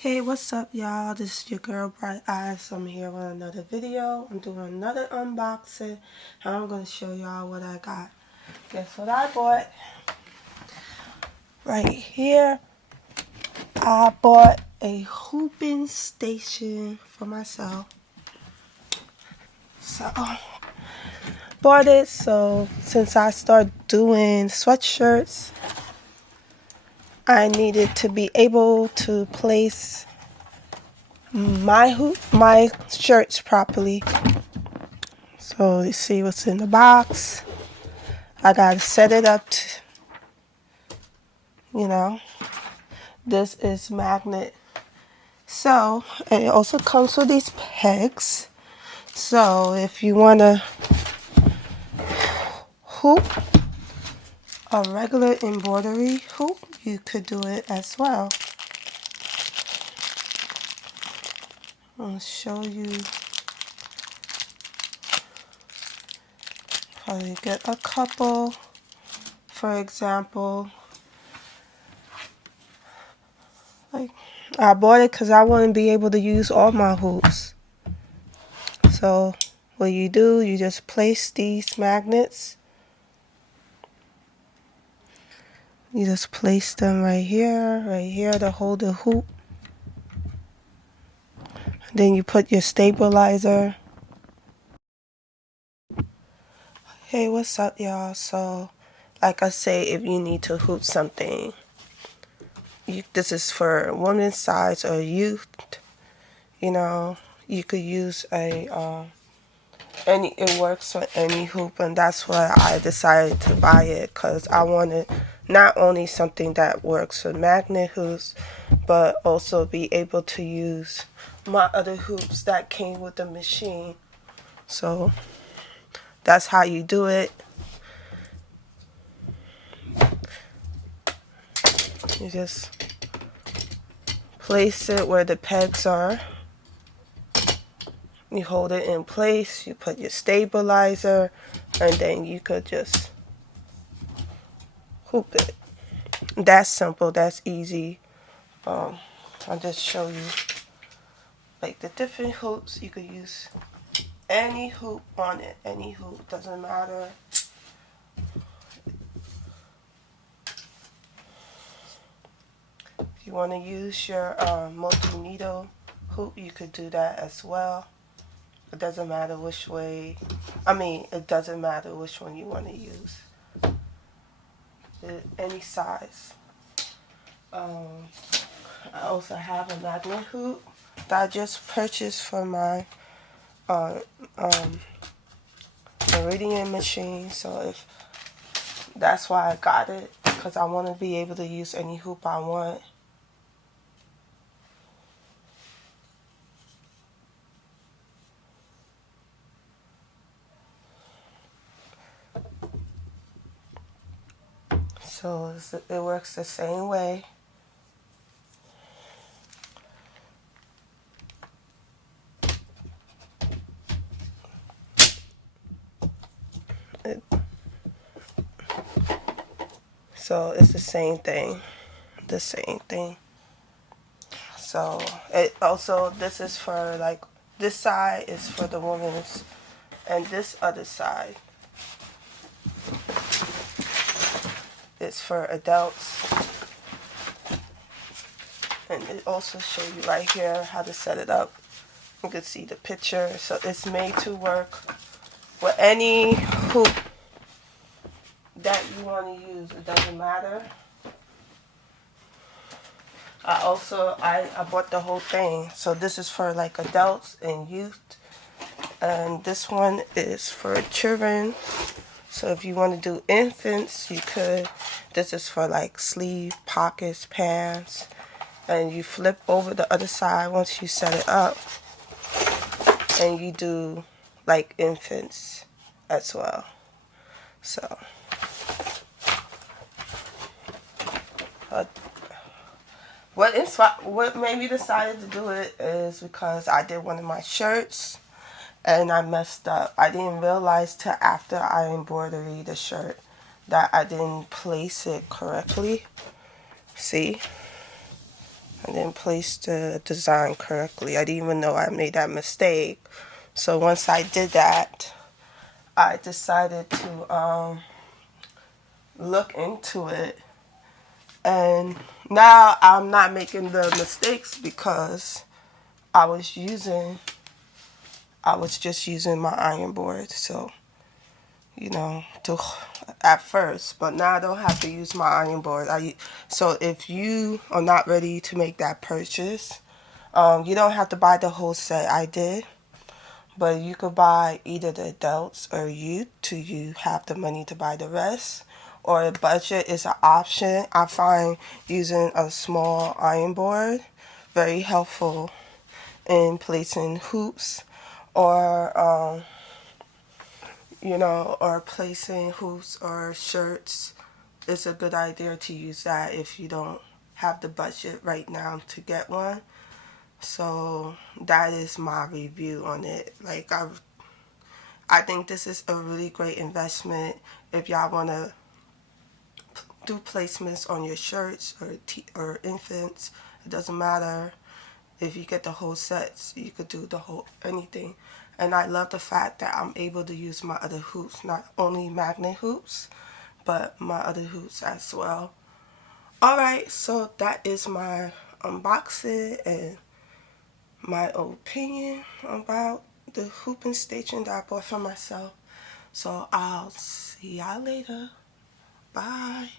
Hey, what's up, y'all? This is your girl Bright Eyes. I'm here with another video. I'm doing another unboxing, and I'm gonna show y'all what I got. Guess what I bought? Right here, I bought a hooping station for myself. So, bought it so since I started doing sweatshirts, I needed to be able to place my shirts properly. So you see what's in the box. I gotta set it up this is magnet. So it also comes with these pegs. So if you wanna hoop a regular embroidery hoop, you could do it as well. I'll show you how you get a couple. For example, like I bought it because I want to be able to use all my hoops. So what you do, you just place these magnets. You just place them right here to hold the hoop. Then you put your stabilizer. Hey, what's up, y'all? So, like I say, if you need to hoop something, this is for women's size or youth. You could use it works for any hoop, and that's why I decided to buy it, because I wanted not only something that works for magnet hoops, but also be able to use my other hoops that came with the machine. So that's how you do it. You just place it where the pegs are. You hold it in place, you put your stabilizer, and then you could just hoop it. That's simple, that's easy. I'll just show you like the different hoops. You could use any hoop on it, any hoop, doesn't matter. If you want to use your multi-needle hoop, you could do that as well. It doesn't matter which way, it doesn't matter which one you want to use. Any size. I also have a magnet hoop that I just purchased for my meridian machine. So that's why I got it, because I want to be able to use any hoop I want. So it works the same way. So it's the same thing. The same thing. So it also, this is for like, this side is for the women's, and this other side is for adults. And it also shows you right here how to set it up. You can see the picture. So it's made to work with any hoop that you want to use. It doesn't matter. I bought the whole thing. So this is for like adults and youth. And this one is for children. So if you want to do infants, you could. This is for like sleeve, pockets, pants. And you flip over the other side once you set it up. And you do like infants as well. So what made me decide to do it is because I did one of my shirts and I messed up. I didn't realize till after I embroidered the shirt that I didn't place it correctly. See? I didn't place the design correctly. I didn't even know I made that mistake. So once I did that, I decided to look into it. And now I'm not making the mistakes because I was just using my iron board. So, at first, but now I don't have to use my iron board. So if you are not ready to make that purchase, you don't have to buy the whole set. I did, but you could buy either the adults or youth till you have the money to buy the rest. Or a budget is an option. I find using a small iron board very helpful in placing hoops or or placing hoops or shirts. It's a good idea to use that if you don't have the budget right now to get one. So that is my review on it. Like I think this is a really great investment if y'all want to do placements on your shirts or infants. It doesn't matter. If you get the whole sets, you could do the whole anything. And I love the fact that I'm able to use my other hoops, not only magnet hoops, but my other hoops as well. Alright, so that is my unboxing and my opinion about the hooping station that I bought for myself. So I'll see y'all later. Bye.